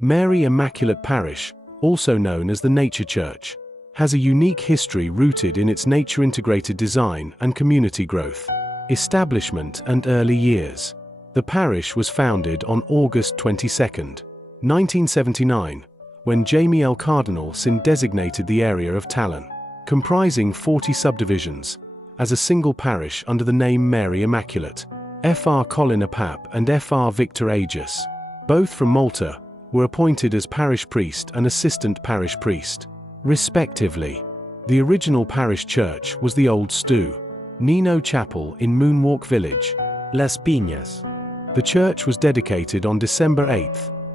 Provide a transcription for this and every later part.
Mary Immaculate Parish, also known as the Nature Church, has a unique history rooted in its nature-integrated design and community growth. Establishment and early years. The parish was founded on August 22, 1979, when Jamie L. Cardinal Sin designated the area of Talon, comprising 40 subdivisions, as a single parish under the name Mary Immaculate. Fr. Colin Apap and Fr. Victor Aegis, both from Malta, were appointed as parish priest and assistant parish priest, respectively. The original parish church was the Old Stu Nino Chapel in Moonwalk Village, Las Piñas. The church was dedicated on December 8,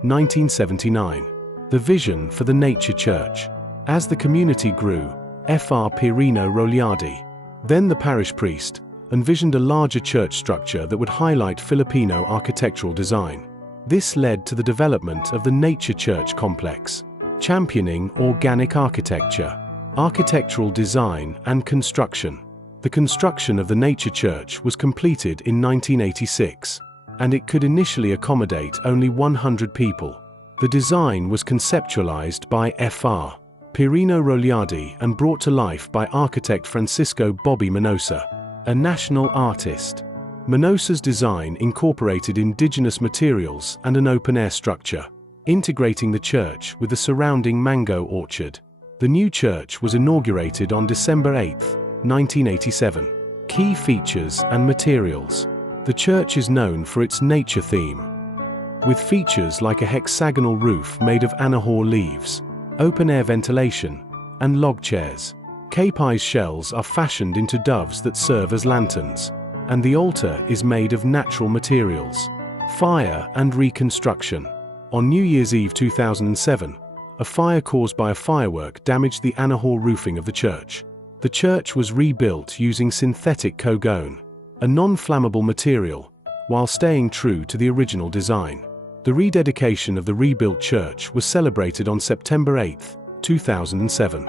1979. The vision for the Nature Church. As the community grew, Fr. Pirino Rogliardi, then the parish priest, envisioned a larger church structure that would highlight Filipino architectural design. This led to the development of the Nature Church complex, championing organic architecture, architectural design and construction. The construction of the Nature Church was completed in 1986, and it could initially accommodate only 100 people. The design was conceptualized by Fr. Pirino Rogliardi and brought to life by architect Francisco Bobby Manosa, a national artist. Manosa's design incorporated indigenous materials and an open-air structure, integrating the church with the surrounding mango orchard. The new church was inaugurated on December 8, 1987. Key features and materials. The church is known for its nature theme, with features like a hexagonal roof made of anahor leaves, open-air ventilation, and log chairs. Capi's shells are fashioned into doves that serve as lanterns, and the altar is made of natural materials. Fire and reconstruction. On New Year's Eve 2007, a fire caused by a firework damaged the anahor roofing of the church. The church was rebuilt using synthetic kogone, a non-flammable material, while staying true to the original design. The rededication of the rebuilt church was celebrated on September 8, 2007.